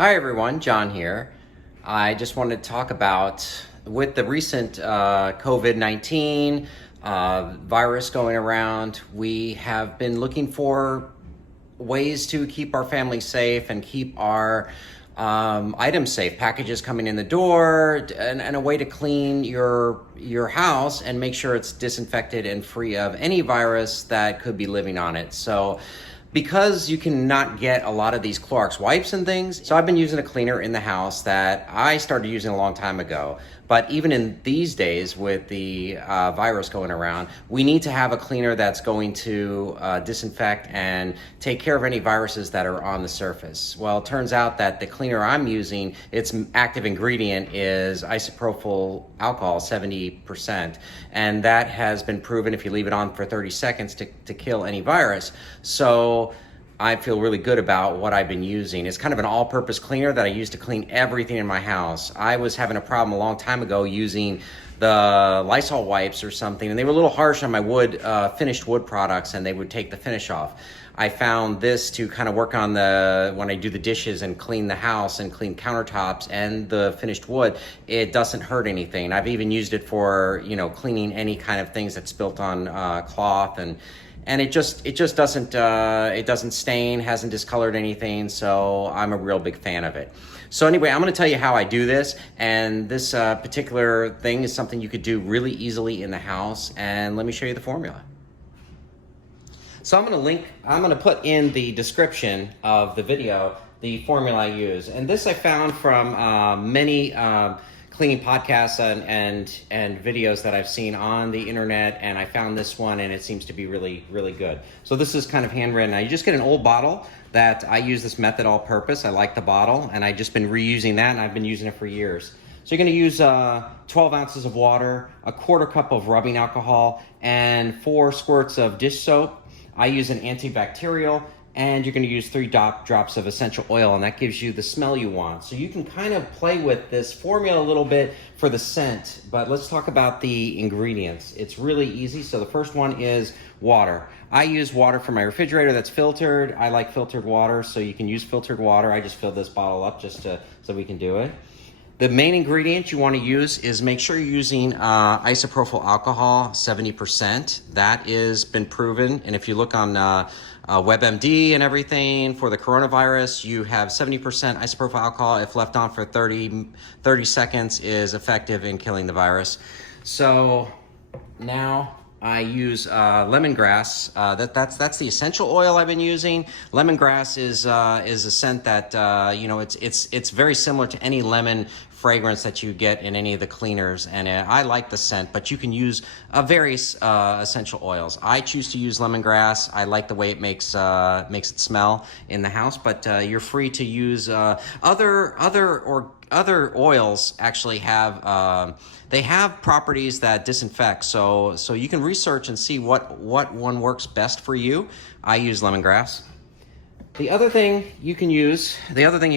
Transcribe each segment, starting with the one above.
Hi everyone, John here. I just wanted to talk about, with the recent COVID-19 virus going around, we have been looking for ways to keep our family safe and keep our items safe, packages coming in the door, and a way to clean your house and make sure it's disinfected and free of any virus that could be living on it. So because you cannot get a lot of these Clorox wipes and things, so I've been using a cleaner in the house that I started using a long time ago. But even in these days with the virus going around, we need to have a cleaner that's going to disinfect and take care of any viruses that are on the surface. Well, it turns out that the cleaner I'm using, its active ingredient is isopropyl alcohol, 70%. And that has been proven, if you leave it on for 30 seconds, to kill any virus. So I feel really good about what I've been using. It's kind of an all-purpose cleaner that I use to clean everything in my house. I was having a problem a long time ago using the Lysol wipes or something, and they were a little harsh on my finished wood products, and they would take the finish off. I found this to kind of work on when I do the dishes and clean the house and clean countertops and the finished wood, it doesn't hurt anything. I've even used it for, cleaning any kind of things that's built on cloth, and it just doesn't stain, hasn't discolored anything, so I'm a real big fan of it. So anyway, I'm going to tell you how I do this, and this particular thing is something you could do really easily in the house, and let me show you the formula. So I'm going to put in the description of the video the formula I use, and this I found from many cleaning podcasts and videos that I've seen on the internet, and I found this one and it seems to be really, really good. So this is kind of handwritten. Now you just get an old bottle that I use this method all purpose. I like the bottle and I've just been reusing that, and I've been using it for years. So you're going to use 12 ounces of water, a quarter cup of rubbing alcohol, and 4 squirts of dish soap. I use an antibacterial, and you're going to use 3 drops of essential oil, and that gives you the smell you want. So you can kind of play with this formula a little bit for the scent, but let's talk about the ingredients. It's really easy. So the first one is water. I use water from my refrigerator that's filtered. I like filtered water, so you can use filtered water. I just filled this bottle up so we can do it. The main ingredient you want to use is, make sure you're using isopropyl alcohol, 70%. That has been proven, and if you look on WebMD and everything for the coronavirus, you have 70% isopropyl alcohol, if left on for 30 seconds, is effective in killing the virus. So now I use lemongrass. That's the essential oil I've been using. Lemongrass is a scent that it's very similar to any lemon fragrance that you get in any of the cleaners, and I like the scent, but you can use various essential oils. I choose to use lemongrass. I like the way it makes it smell in the house, but you're free to use other oils. Actually have they have properties that disinfect, so you can research and see what one works best for you. I use lemongrass. The other thing you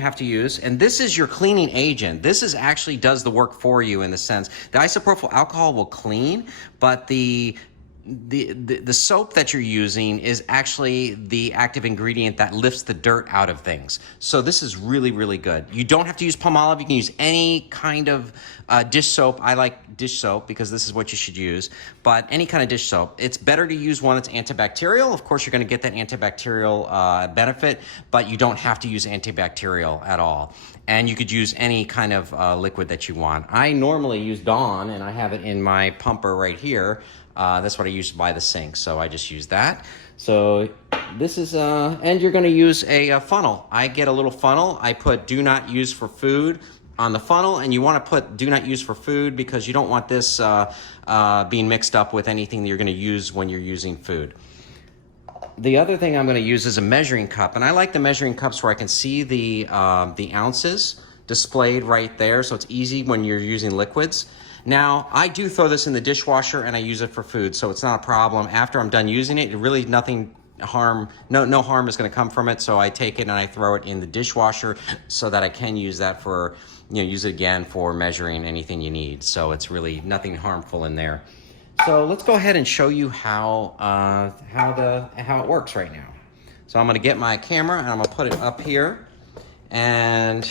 have to use, and this is your cleaning agent. This actually does the work for you, in the sense the isopropyl alcohol will clean, but the soap that you're using is actually the active ingredient that lifts the dirt out of things. So this is really, really good. You don't have to use Palmolive. You can use any kind of dish soap. I like dish soap because this is what you should use, but any kind of dish soap. It's better to use one that's antibacterial. Of course, you're going to get that antibacterial benefit, but you don't have to use antibacterial at all. And you could use any kind of liquid that you want. I normally use Dawn, and I have it in my pumper right here. That's what I use by the sink, so I just use that. So this is, and you're going to use a funnel. I get a little funnel. I put do not use for food on the funnel, and you want to put do not use for food because you don't want this being mixed up with anything that you're going to use when you're using food. The other thing I'm going to use is a measuring cup, and I like the measuring cups where I can see the ounces displayed right there, so it's easy when you're using liquids. Now, I do throw this in the dishwasher and I use it for food, so it's not a problem. After I'm done using it, really no harm is going to come from it, so I take it and I throw it in the dishwasher so that I can use that for, use it again for measuring anything you need. So it's really nothing harmful in there. So let's go ahead and show you how it works right now. So I'm going to get my camera and I'm going to put it up here. and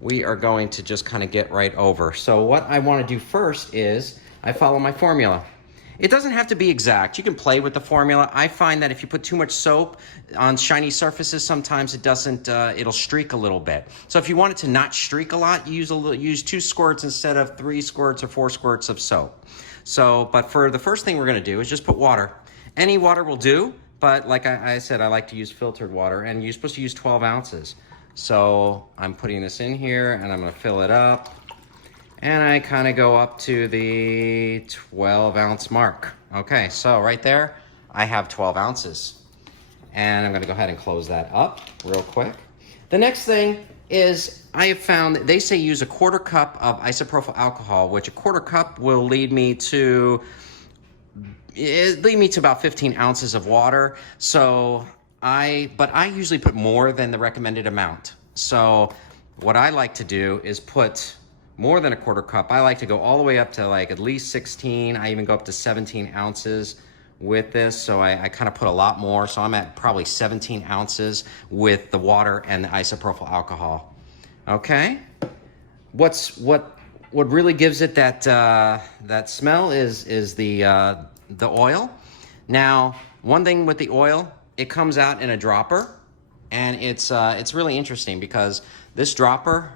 we are going to just kind of get right over. So what I want to do first is I follow my formula. It doesn't have to be exact. You can play with the formula. I find that if you put too much soap on shiny surfaces, sometimes it doesn't, it'll streak a little bit. So if you want it to not streak a lot, use 2 squirts instead of 3 squirts or 4 squirts of soap. So, but for the first thing we're gonna do is just put water. Any water will do, but like I said, I like to use filtered water, and you're supposed to use 12 ounces. So I'm putting this in here and I'm gonna fill it up. And I kind of go up to the 12 ounce mark. Okay, so right there, I have 12 ounces. And I'm gonna go ahead and close that up real quick. The next thing is I have found that they say use a 1/4 cup of isopropyl alcohol, which a 1/4 cup will lead me to about 15 ounces of water. So but I usually put more than the recommended amount. So what I like to do is put more than a 1/4 cup. I like to go all the way up to like at least 16. I even go up to 17 ounces with this. So I kind of put a lot more. So I'm at probably 17 ounces with the water and the isopropyl alcohol. Okay. What really gives it that smell is the oil. Now, one thing with the oil, it comes out in a dropper, and it's really interesting because this dropper,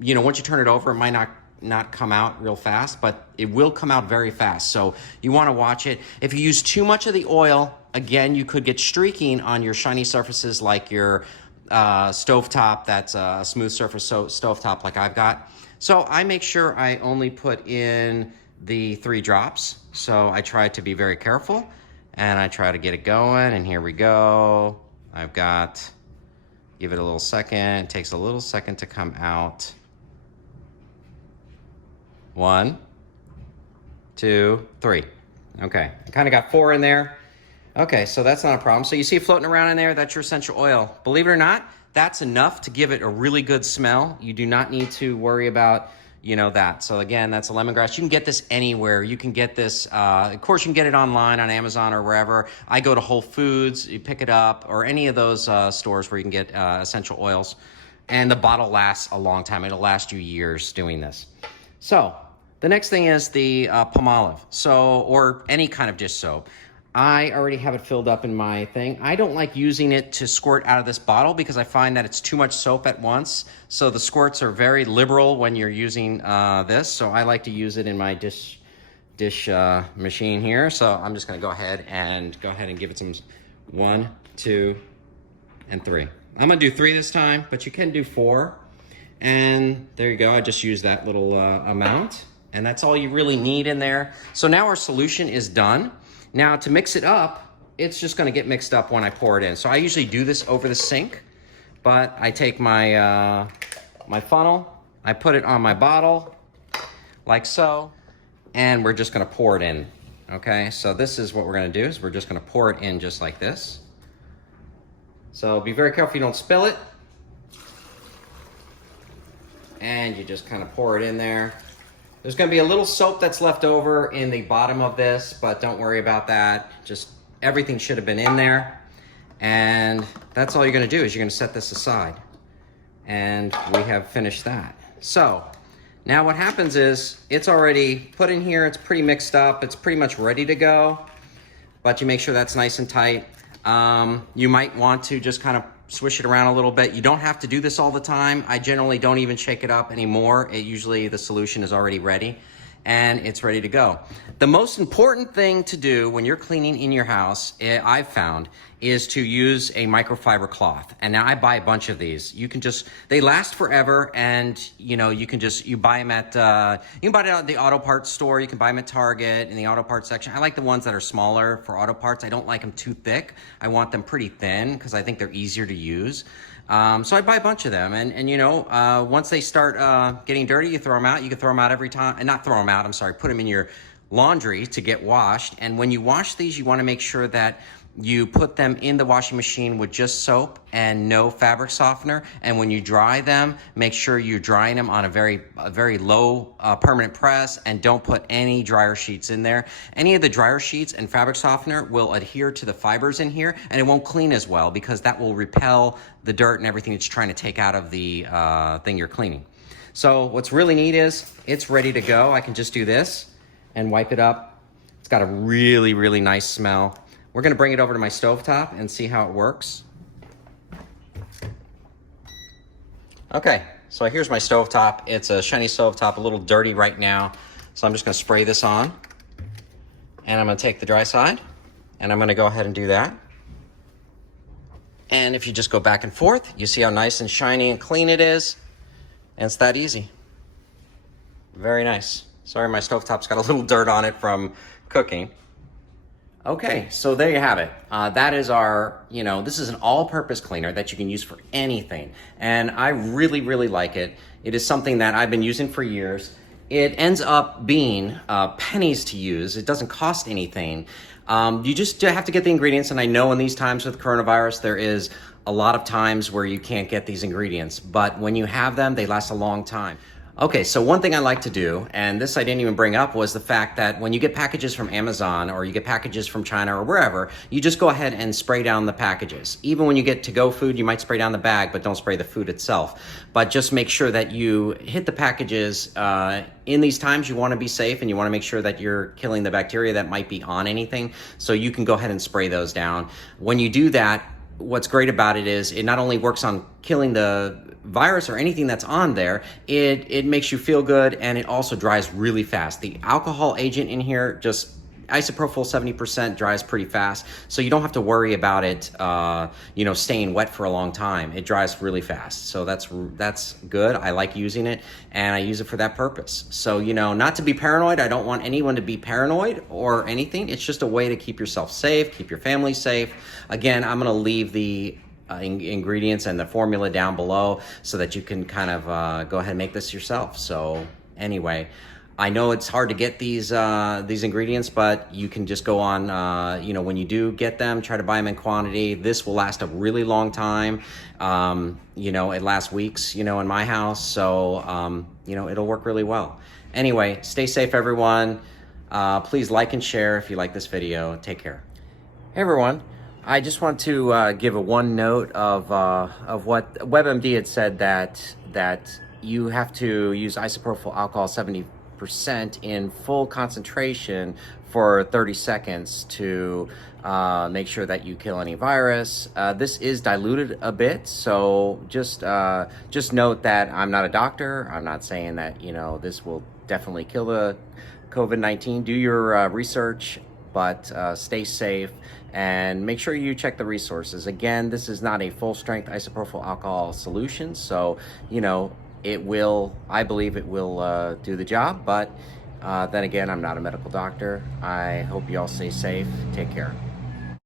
you know, once you turn it over, it might not come out real fast, but it will come out very fast. So you want to watch it. If you use too much of the oil, again, you could get streaking on your shiny surfaces like your stovetop. That's a smooth surface stovetop like I've got. So I make sure I only put in the 3 drops. So I try to be very careful, and I try to get it going, and here we go. Give it a little second. It takes a little second to come out. 1, 2, 3. Okay, I kind of got 4 in there. Okay, so that's not a problem. So you see it floating around in there, that's your essential oil. Believe it or not, that's enough to give it a really good smell. You do not need to worry about, you know, that. So again, that's a lemongrass. You can get this anywhere. You can get this, of course, you can get it online on Amazon or wherever. I go to Whole Foods, you pick it up, or any of those stores where you can get essential oils. And the bottle lasts a long time. It'll last you years doing this. So the next thing is the palmolive, or any kind of dish soap. I already have it filled up in my thing. I don't like using it to squirt out of this bottle because I find that it's too much soap at once. So the squirts are very liberal when you're using this. So I like to use it in my dish machine here. So I'm just gonna go ahead and give it some 1, 2, and 3. I'm gonna do 3 this time, but you can do 4. And there you go, I just used that little amount. And that's all you really need in there. So now our solution is done. Now to mix it up, it's just gonna get mixed up when I pour it in. So I usually do this over the sink, but I take my, my funnel, I put it on my bottle, like so, and we're just gonna pour it in, okay? So this is what we're gonna do, is we're just gonna pour it in just like this. So be very careful you don't spill it. And you just kind of pour it in there. There's gonna be a little soap that's left over in the bottom of this, but don't worry about that. Just everything should have been in there. And that's all you're gonna do, is you're gonna set this aside. And we have finished that. So now what happens is it's already put in here, it's pretty mixed up, it's pretty much ready to go, but you make sure that's nice and tight. You might want to just kind of swish it around a little bit. You don't have to do this all the time. I generally don't even shake it up anymore. Usually the solution is already ready and it's ready to go. The most important thing to do when you're cleaning in your house, I've found, is to use a microfiber cloth. And now I buy a bunch of these. You can just, they last forever, and you know, you buy them at, you can buy it at the auto parts store, you can buy them at Target in the auto parts section. I like the ones that are smaller for auto parts. I don't like them too thick. I want them pretty thin because I think they're easier to use. So I buy a bunch of them, and you know, once they start getting dirty, you throw them out. You can throw them out every time, and not throw them out, I'm sorry, put them in your laundry to get washed. And when you wash these, you want to make sure that You put them in the washing machine with just soap and no fabric softener. And when you dry them, make sure you're drying them on a very low permanent press, and don't put any dryer sheets in there. Any of the dryer sheets and fabric softener will adhere to the fibers in here, and it won't clean as well because that will repel the dirt and everything it's trying to take out of the thing you're cleaning. So what's really neat is it's ready to go. I can just do this and wipe it up. It's got a really, really nice smell. We're gonna bring it over to my stovetop and see how it works. Okay, so here's my stovetop. It's a shiny stovetop, a little dirty right now. So I'm just gonna spray this on, and I'm gonna take the dry side, and I'm gonna go ahead and do that. And if you just go back and forth, you see how nice and shiny and clean it is. And it's that easy. Very nice. Sorry, my stovetop's got a little dirt on it from cooking. Okay, so there you have it. That is our, this is an all-purpose cleaner that you can use for anything. And I really, really like it. It is something that I've been using for years. It ends up being pennies to use. It doesn't cost anything. You just have to get the ingredients. And I know in these times with coronavirus, there is a lot of times where you can't get these ingredients. But when you have them, they last a long time. Okay, so one thing I like to do, and this I didn't even bring up, was the fact that when you get packages from Amazon or you get packages from China or wherever, you just go ahead and spray down the packages. Even when you get to-go food, you might spray down the bag, but don't spray the food itself. But just make sure that you hit the packages. In these times, you want to be safe, and you want to make sure that you're killing the bacteria that might be on anything, so you can go ahead and spray those down. When you do that, what's great about it is it not only works on killing the virus or anything that's on there, it makes you feel good, and it also dries really fast. The alcohol agent in here, just isopropyl 70%, dries pretty fast, so you don't have to worry about it staying wet for a long time. It dries really fast, so that's good. I like using it, and I use it for that purpose. So not to be paranoid. I don't want anyone to be paranoid or anything. It's just a way to keep yourself safe, keep your family safe. Again, I'm going to leave the ingredients and the formula down below so that you can kind of go ahead and make this yourself. So anyway, I know it's hard to get these ingredients, but you can just go on, when you do get them, try to buy them in quantity. This will last a really long time. It lasts weeks, in my house. So, it'll work really well. Anyway, stay safe, everyone. Please like and share if you like this video. Take care. Hey, everyone. I just want to give a one note of what WebMD had said, that you have to use isopropyl alcohol 70% in full concentration for 30 seconds to make sure that you kill any virus. This is diluted a bit, so just note that I'm not a doctor. I'm not saying that this will definitely kill the COVID-19. Do your research, but stay safe and make sure you check the resources. Again, this is not a full-strength isopropyl alcohol solution, so I believe it will do the job, but then again, I'm not a medical doctor. I hope you all stay safe. Take care.